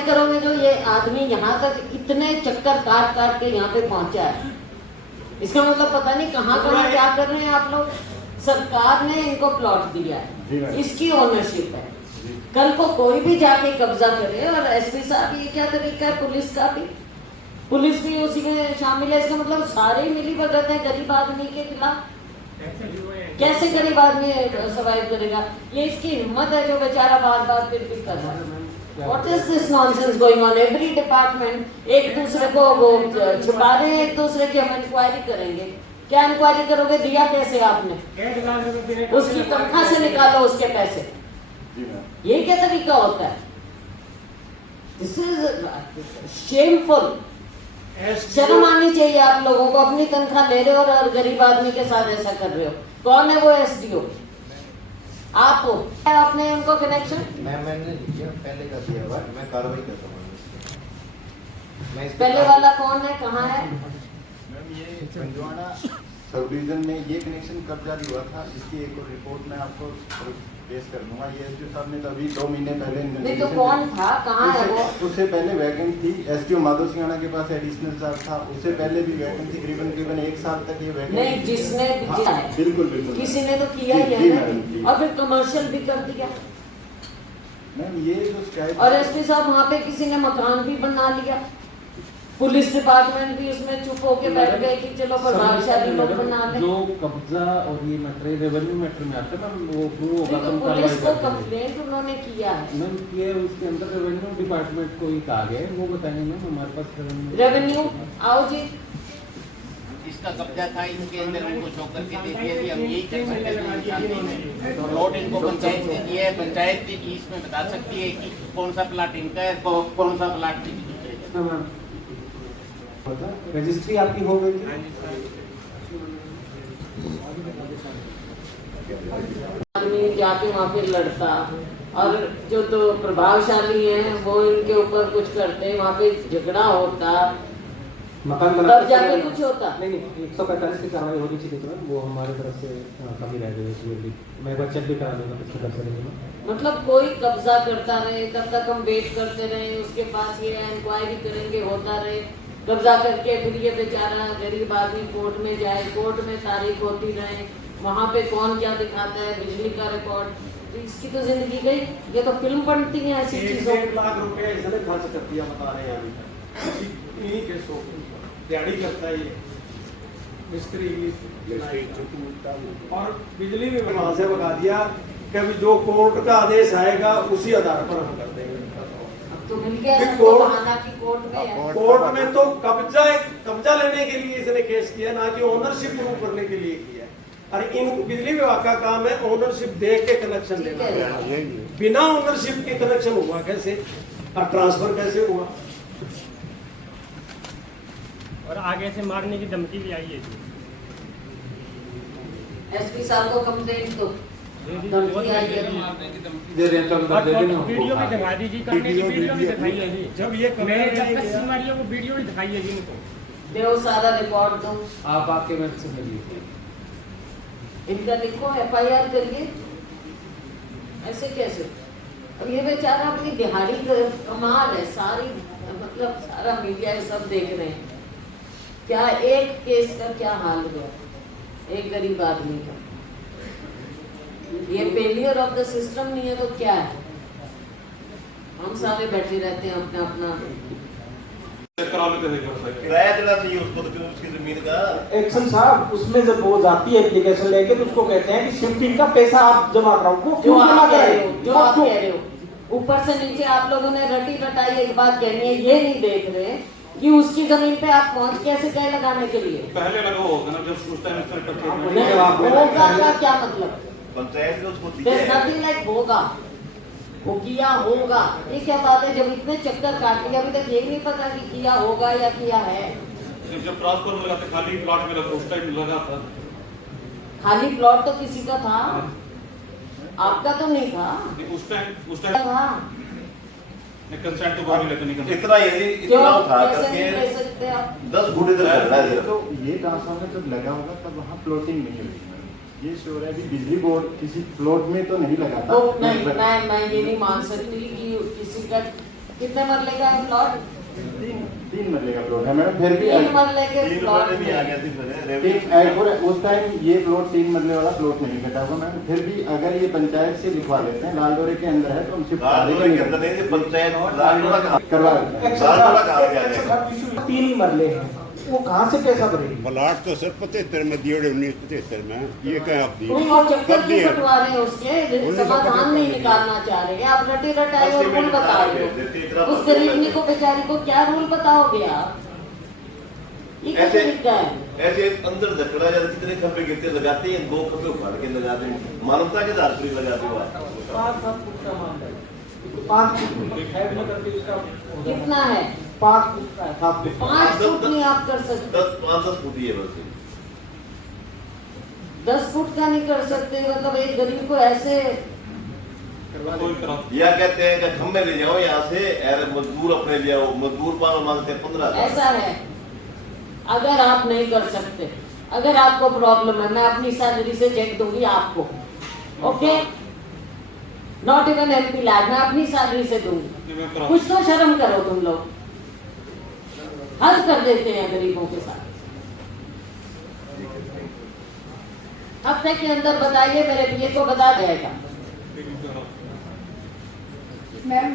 करोगे जो ये आदमी यहाँ तक इतने चक्कर काट काट के यहाँ पे पहुंचा है, इसका मतलब पता नहीं कहाँ कहाँ क्या कर रहे हैं आप लोग। सरकार ने इनको प्लॉट दिया है, इसकी ओनरशिप है। कल को कोई भी जाके कब्जा करे, और एसपी साहब ये क्या तरीका है, पुलिस भी उसी में शामिल है। इसका मतलब सारे मिली भगत है गरीब आदमी के खिलाफ। कैसे गरीब आदमी सर्वाइव करेगा? ये इसकी हिम्मत है जो बेचारा बार बार फिर कर रहा है। What is this nonsense going on? Every department एक दूसरे को वो छुपा रहे हैं, एक दूसरे की हम इंक्वायरी करेंगे। क्या इंक्वायरी करोगे? दिया कैसे आपने? उसकी तनख्वाह से निकालो उसके पैसे। ये क्या तरीका होता है? This is shameful। शर्म आनी चाहिए आप लोगों को। अपनी तनख्वाह ले रहे हो और गरीब आदमी के साथ ऐसा कर रहे हो। कौन है वो एसडीओ? आप हो? आपने उनको कनेक्शन? मैंने दिया, पहले का दिया हुआ, मैं कार्रवाई करता हूँ। पहले वाला कौन है, कहाँ है? मैम ये पंजवाड़ा सब डिवीजन में ये कनेक्शन कब जारी हुआ था, इसकी एक और रिपोर्ट मैं आपको पेश कर दूंगा। ये एसडीओ साहब ने तभी 2 महीने पहले नहीं तो कौन था, कहाँ है वो? उससे पहले वैकेंट थी, एसडीओ माधव सिंघाना के पास एडिशनल चार्ज था। उससे पहले भी वैकेंट थी, करीबन 1 साल तक ये वैकेंट नहीं, जिसने बिल्कुल किसी ने तो किया ही है, और फिर कमर्शियल भी कर दिया। मैम ये जो शिकायत, और एसपी साहब वहाँ पे किसी ने मकान भी बना लिया, पुलिस डिपार्टमेंट भी उसमें चुप होके बैठ गए कि चलो प्रभावशाली लोग बना लें। जो कब्जा और ये मैटर रेवेन्यू मैटर में आता है मैम, वो प्रूव होगा तो पुलिस को कंप्लेंट उन्होंने किया है मैम, किए उसके अंदर रेवेन्यू डिपार्टमेंट को ही कहा गया है, वो बताएंगे मैम। हमारे पास रेवेन्यू आओ जी, इसका कब्जा था, इसके अंदर उनको शो करके दे दिया। हम यही कर सकते हैं, तो नोट इनको पंचायत ने दिया है। पंचायत की इसमें बता सकती है कि कौन सा प्लाट इनका है, कौन सा प्लाट दूसरे का। रजिस्ट्री आपकी हो गई थी? आदमी जाके वहाँ पे लड़ता, और जो तो प्रभावशाली हैं वो इनके ऊपर कुछ करते, वहाँ पे झगड़ा होता, मकान तब जाके कुछ होता। नहीं 145 की कार्रवाई होनी चाहिए थी मैम, वो हमारी तरफ से कमी रह गई। मैं एक बार चेक भी करा दूंगा किसके तरफ से। मतलब कोई कब्जा करता रहे, तब तक हम वेट करते रहे, उसके पास ये इंक्वायरी करेंगे, होता रहे। कब्जा करके फिर ये बेचारा गरीब आदमी कोर्ट में जाए, कोर्ट में तारीख होती रहे, वहाँ पे कौन क्या दिखाता है, बिजली का रिकॉर्ड, तो इसकी तो जिंदगी गई। ये तो फिल्म बनती है ऐसी चीजों। 1 लाख रुपए इसने खर्च कर दिया, बता रहे हैं अभी तक। इन्हीं के शो दिहाड़ी करता है ये मिस्त्री, और बिजली भी वहां से भगा दिया। कभी जो कोर्ट का आदेश आएगा उसी आधार पर हम कर देंगे। तो मिल गया फिर तो बहाना कि कोर्ट में है। कोर्ट में तो कब्जा लेने के लिए इसने केस किया, ना कि ओनरशिप प्रूव करने के लिए किया। और इन बिजली विभाग का काम है ओनरशिप देख के कनेक्शन देना। बिना ओनरशिप के कनेक्शन हुआ कैसे, और ट्रांसफर कैसे हुआ? और आगे से मारने की धमकी भी आई है। एसपी साहब को कंप्लेंट दो, धमकी आई है। वीडियो भी दिखा दीजिए, वीडियो भी दिखाई है जी। जब ये वालियों को वीडियो भी दिखाई है जी इनको। दो सारा रिकॉर्ड दो, आप आपके मैम से मिलिए, इनका लिखो, एफआईआर करिए। ऐसे कैसे? अब ये बेचारा अपनी दिहाड़ी कमाल है, सारी मतलब सारा मीडिया सब देख रहे हैं। क्या एक केस का क्या हाल हुआ एक गरीब आदमी का? ये फेलियर ऑफ द सिस्टम नहीं है तो क्या है? हम सारे बैठे रहते हैं अपना अपना। किराया दिला चाहिए उसको, तो उसकी जमीन का एक्शन साहब, उसमें जब वो जाती है एप्लीकेशन लेके तो उसको कहते हैं कि शिफ्टिंग का पैसा आप जमा कराओ। जो आप कह रहे हो, ऊपर से नीचे आप लोगों ने रटी रटाई एक बात कहनी है, ये नहीं देख रहे कि उसकी जमीन पे आप पहुंच कैसे गए लगाने के लिए। पहले लगा होगा ना, जब उस टाइम होगा का क्या मतलब? पंचायत ने उसको There's nothing like होगा, वो किया होगा। ये क्या बात है? जब इतने चक्कर काट लिया, अभी तक यही नहीं पता कि किया होगा या किया है। जब ट्रांसफर में लगा, खाली प्लॉट में लगा, उस टाइम लगा था। खाली प्लॉट तो किसी का था, आपका तो नहीं था। उस टाइम था कंसेंट तो बाहर लेते नहीं। इतना यदि इतना था कैसे करके नहीं ले सकते आप? 10 फुट इधर करना है। तो ये ट्रांसफार्मर जब लगा होगा तब वहाँ प्लॉटिंग नहीं हुई। ये श्योर है कि बिजली बोर्ड किसी प्लॉट में तो नहीं लगा था। तो नहीं, मैं ये नहीं मान सकती कि किसी का कितने मरले का है प्लॉट? 3 मरले का प्लॉट है मैडम, फिर भी 3 मरले के 3 प्लॉट मरले भी आ में गया थी उस टाइम ये प्लॉट 3 मरले वाला प्लॉट नहीं कटा हुआ मैडम, फिर भी अगर ये पंचायत से लिखवा लेते हैं, लालडोरे के अंदर है तो हम शिफ्ट करवा देते हैं। 3 ही मरले हैं, वो कहाँ से पैसा भरेगी? प्लाट तो सर 75 में दिए 1975 में, ये क्या आप दिए? कोई और चक्कर कब क्यों दिए? कटवा रहे हैं उसके? समाधान नहीं निकालना चाह रहे हैं आप, रटे रटाए और रूल बता रहे हो। उस गरीबनी को बेचारी को क्या रूल बताओगे आप? ये कैसे तरीका है? ऐसे अंदर धकड़ा जाता, कितने खंभे गिरते लगाते हैं, 2 खंभे उखाड़ के लगाते हैं, मानवता के आधार पर ही लगाते हो आप। 5-7 फुट का मान है, 5 फुट हेड में करके उसका कितना है? 5 फुट का है, 7 फुट। 5 फुट नहीं आप कर सकते, 5-10 फुट ही है बस। 10 फुट का नहीं कर सकते। मतलब एक गरीब को ऐसे या कहते हैं कि खंभे ले जाओ यहाँ से, मजदूर अपने ले आओ, मजदूर पाल मांगते हैं 15,000। ऐसा है, अगर आप नहीं कर सकते, अगर आपको प्रॉब्लम है, मैं अपनी सैलरी से चेक दूंगी आपको, okay? Not even MP lab, मैं अपनी सैलरी से दूंगी। कुछ तो शर्म करो तुम लोग, हल कर देते हैं गरीबों के साथ। हफ्ते के अंदर बताइए, मेरे पीए को बता जाएगा। मैम